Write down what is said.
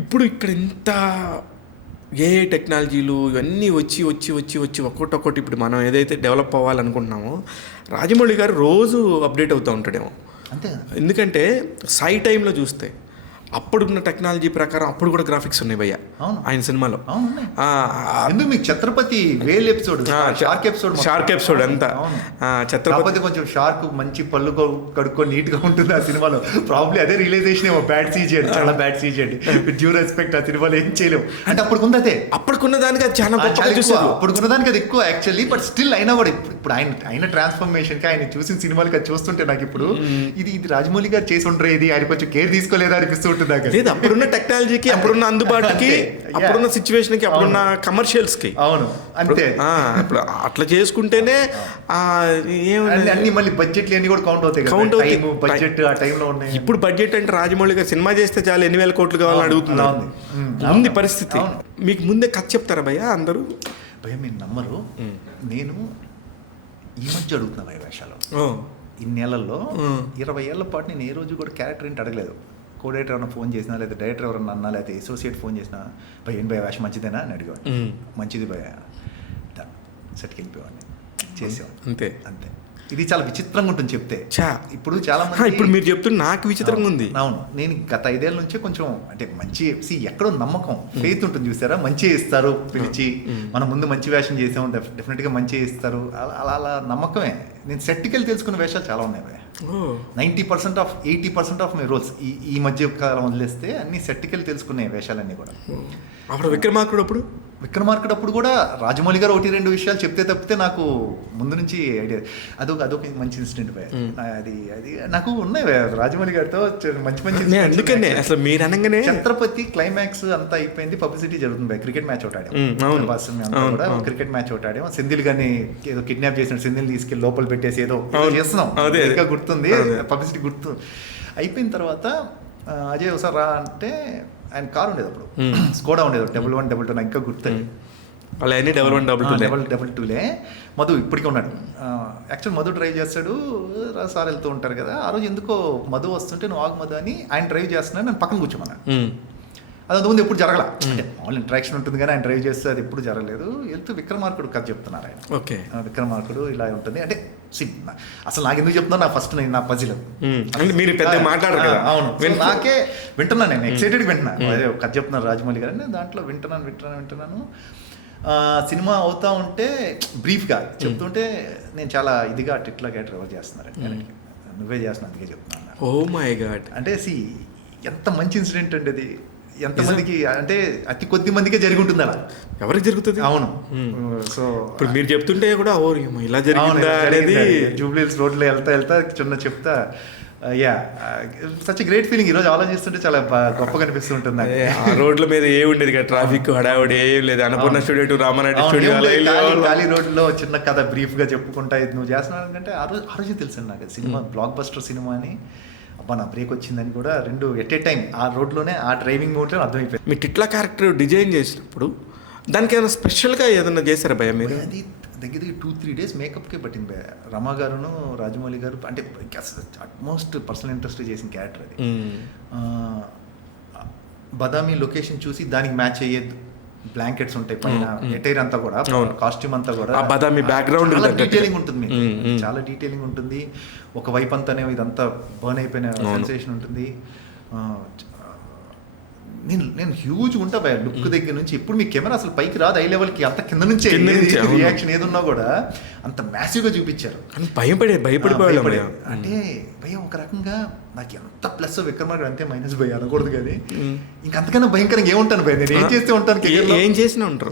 ఇప్పుడు ఇక్కడ ఇంత ఏఐ టెక్నాలజీలు ఇవన్నీ వచ్చి వచ్చి వచ్చి వచ్చి ఒక్కొక్కటి ఇప్పుడు మనం ఏదైతే డెవలప్ అవ్వాలనుకుంటున్నామో రాజమౌళి గారు రోజు అప్డేట్ అవుతూ ఉంటాడేమో. అంతే. ఎందుకంటే సాయి టైంలో చూస్తే అప్పుడున్న టెక్నాలజీ ప్రకారం అప్పుడు కూడా గ్రాఫిక్స్ ఉన్నాయి భయ్య ఆయన సినిమాలో. ఎందుకు మీకు ఛత్రపతి వేల్ ఎపిసోడ్, షార్క్ ఎపిసోడ్ అంతా ఛత్రపతి కొంచెం షార్క్ మంచి పళ్ళు కడుక్కొని నీట్ గా ఉంటుంది ఆ సినిమాలో. ప్రాబ్లీ అదే రియలైజేషన్ ఏమో, బ్యాడ్ సీజీ అండి, చాలా బ్యాడ్ సీజీ అండి, విత్ డ్యూ రెస్పెక్ట్ ఆ సినిమాలో ఏం చేయలేము. అంటే అప్పుడుకుంది అదే, అప్పుడుకున్న దానికి అది చాలా అప్పుడుకున్న దానికి అది ఎక్కువ యాక్చువల్లీ. బట్ స్టిల్ అయినా కూడా ఇప్పుడు ఆయన ట్రాన్స్ఫర్మేషన్ కి, ఆయన చూసిన సినిమాలకి అది చూస్తుంటే నాకు ఇప్పుడు ఇది రాజమౌళి గారు చేసి ఉండరు, ఇది ఆయన కొంచెం కేర్ తీసుకోలేదా అనిపిస్తుంది. లేదు, అప్పుడున్న టెక్నాలజీకి, అప్పుడున్న అందుబాటుకి, అప్పుడున్న సిచ్యువేషన్ కి, అప్పుడున్న కమర్షియల్స్ కి. అవును, అంతే. ఇప్పుడు అట్లా చేసుకుంటేనే అన్ని మళ్ళీ బడ్జెట్లు అన్ని కూడా కౌంట్ అవుతాయి. బడ్జెట్ ఆ టైంలో ఉన్నాయి. ఇప్పుడు బడ్జెట్ అంటే రాజమౌళి గారు సినిమా చేస్తే చాలా 8,000 కోట్లు కావాలని అడుగుతున్నారు. ఉంది పరిస్థితి. మీకు ముందే కథ చెప్తారా భయ్య అందరూ? భయ్య మీరు నమ్మరు, నేను ఈ మధ్య అడుగుతున్నా భయ వేషాలు. ఇన్నేళ్లలో 20 ఏళ్ల పాటు నేను ఏ రోజు కూడా క్యారెక్టర్ ఏంటి అడగలేదు. కో డైరెక్టర్ ఎవరైనా ఫోన్ చేసినా, లేదా డైరెక్టర్ ఎవరన్నా అన్నా, లేకపోతే అసోసియేట్ ఫోన్ చేసినా, భయ ఏం భయ వేషం మంచిదేనా అని అడిగేవాడిని. మంచిది భయ, సెట్కి వెళ్ళిపోయేవాడిని, చేసేవాడిని. అంతే అంతే. ఇది చాలా విచిత్రంగా ఉంటుంది చెప్తే. ఇప్పుడు చాలా మంది, ఇప్పుడు మీరు చెప్తున్న నాకు విచిత్రంగా ఉంది. అవును, నేను గత 5 ఏళ్ళ నుంచే కొంచెం అంటే మంచి ఎక్కడో నమ్మకం, ఫెయిత్ ఉంటుంది చూసారా. మంచి ఇస్తారు పిలిచి, మనం ముందు మంచి వేషం చేసాము, డెఫినెట్గా మంచి ఇస్తారు, అలా అలా నమ్మకమే. నేను సెట్కి వెళ్ళి తెలుసుకున్న వేషాలు చాలా ఉన్నాయి. 80% ఆఫ్ మై రోల్స్ ఈ మధ్య కాలం వదిలేస్తే అన్ని సెట్కి వెళ్ళి తెలుసుకునే వేషాలన్నీ కూడా. అప్పుడు విక్రమార్కుడు అప్పుడు కూడా రాజమౌళి గారు 1-2 విషయాలు చెప్తే తప్పితే నాకు ముందు నుంచి ఐడియా. అదొక మంచి ఇన్సిడెంట్ భయ. అది నాకు ఉన్నాయి రాజమౌళి గారితో మంచి అందుకనే అసలు మీరు అనగానే ఛత్రపతి క్లైమాక్స్ అంతా అయిపోయింది, పబ్లిసిటీ జరుగుతుంది భయ. క్రికెట్ మ్యాచ్ ఒకటి ఆడాం కూడా, క్రికెట్ మ్యాచ్ ఒకటి ఆడాం. సెంధిల్ గారిని ఏదో కిడ్నాప్ చేసిన సెంధిల్ తీసుకెళ్ళి లోపల పెట్టేసి ఏదో చేస్తున్నాం, ఇంకా గుర్తుంది, పబ్లిసిటీ గుర్తు. అయిపోయిన తర్వాత అజయ్ ఒకసారి రా అంటే, ఆయన కారు ఉండేది అప్పుడు, స్కోడా ఉండేది 1122, నాకు ఇంకా గుర్తుంది. అలాగే 1122లే. మధు ఇప్పటికీ ఉన్నాడు. యాక్చువల్ మధు డ్రైవ్ చేస్తాడు, సార్ వెళ్తూ ఉంటారు కదా. ఆ రోజు ఎందుకో మధు వస్తుంటే, నువ్వు ఆగు మధు అని, ఆయన డ్రైవ్ చేస్తున్నాడు, నేను పక్కన కూర్చోమన్నా. అది అంతకుముందు ఎప్పుడు జరగల, అంటే మామూలు ఇంట్రాక్షన్ ఉంటుంది కానీ ఆయన డ్రైవ్ చేస్తే అది ఎప్పుడు జరగలేదు. వెళ్తూ విక్రమార్కుడు కథ చెప్తున్నారు ఆయన. ఓకే, విక్రమార్కుడు ఇలా ఉంటుంది అంటే అసలు నాకు ఎందుకు చెప్తున్నా, నా ఫస్ట్ నా పజిల్ మీరు పెద్ద మాట్లాడారు కదా. అవును, నాకే వింటున్నాను, నేను ఎక్సైటెడ్గా వింటున్నాను. అదే కథ చెప్తున్నారు రాజమౌళి గారు, నేను దాంట్లో వింటున్నాను. సినిమా అవుతా ఉంటే బ్రీఫ్గా చెప్తుంటే, నేను చాలా ఇదిగా ఇట్లా ఎవరు చేస్తున్నారంటే, నువ్వే చేస్తున్నా అందుకే చెప్తున్నాను. Oh my God. అంటే ఎంత మంచి ఇన్సిడెంట్ అండి అది. ఎంతమందికి అంటే అతి కొద్ది మందికే జరిగి ఉంటుంది అలా. ఎవరికి జరుగుతుంది? అవును. సో ఇప్పుడు మీరు చెప్తుంటే కూడా ఇలా జరిగిందా అనేది. జూబ్లీహిల్స్ రోడ్లో వెళ్తా చిన్న చెప్తా, సచ్ గ్రేట్ ఫీలింగ్. ఈరోజు ఆలోచిస్తుంటే చాలా గొప్పగా అనిపిస్తుంటుంది. ఆ రోడ్ల మీద ఏ ఉండేది కదా, ట్రాఫిక్ హడావుడి ఏం లేదు. Annapurna studio to Ramareddy studio, ఖాళీ రోడ్లో చిన్న కథ బ్రీఫ్ గా చెప్పుకుంటా, ఇది నువ్వు చేస్తున్నావు అంటే ఆ రోజు తెలుసు నాకు సినిమా బ్లాక్ బస్టర్ సినిమా అని. అబ్బా నా బ్రేక్ వచ్చిందని కూడా 2 ఎట్ ఏ టైం ఆ రోడ్లోనే, ఆ డ్రైవింగ్ మోడ్లో అర్థమైపోయింది. మీ టిట్లా క్యారెక్టర్ డిజైన్ చేసినప్పుడు దానికి ఏమైనా స్పెషల్గా ఏదైనా చేశారా భయ మీరు? అది దగ్గర 2-3 days మేకప్కే పట్టింది భయ. రమా గారును రాజమౌళి గారు అంటే అట్మోస్ట్ పర్సనల్ ఇంట్రెస్ట్ చేసిన క్యారెక్టర్ అది. బదామి లొకేషన్ చూసి దానికి మ్యాచ్ అయ్యేది బ్లాంకెట్స్ ఉంటాయి పైన, ఎటైర్ అంతా కూడా, కాస్ట్యూమ్ అంతా కూడా బదామి బ్యాక్గ్రౌండ్ డీటెయిలింగ్ ఉంటుంది, చాలా డీటెయిలింగ్ ఉంటుంది. ఒక వైపు అంతానే ఇదంతా బర్న్ అయిపోయిన సెన్సేషన్ ఉంటుంది. నేను హ్యూజ్ ఉంటా భయ లుక్ దగ్గర నుంచి. ఇప్పుడు మీ కెమెరా అసలు పైకి రాదు, ఐ లెవెల్కి, అంత కింద నుంచి రియాక్షన్ ఏదున్నా కూడా అంత మ్యాసివ్గా చూపించారు. భయపడిపోయాడు అంటే భయం ఒక రకంగా నాకు ఎంత ప్లస్ విక్రమార్కుడు అంతే మైనస్ భయ అనకూడదు కానీ, ఇంకంతకన్నా భయంకరంగా ఏముంటాను భయ. నేను ఏం చేస్తే ఉంటాను, ఏం చేసినా ఉంటారు.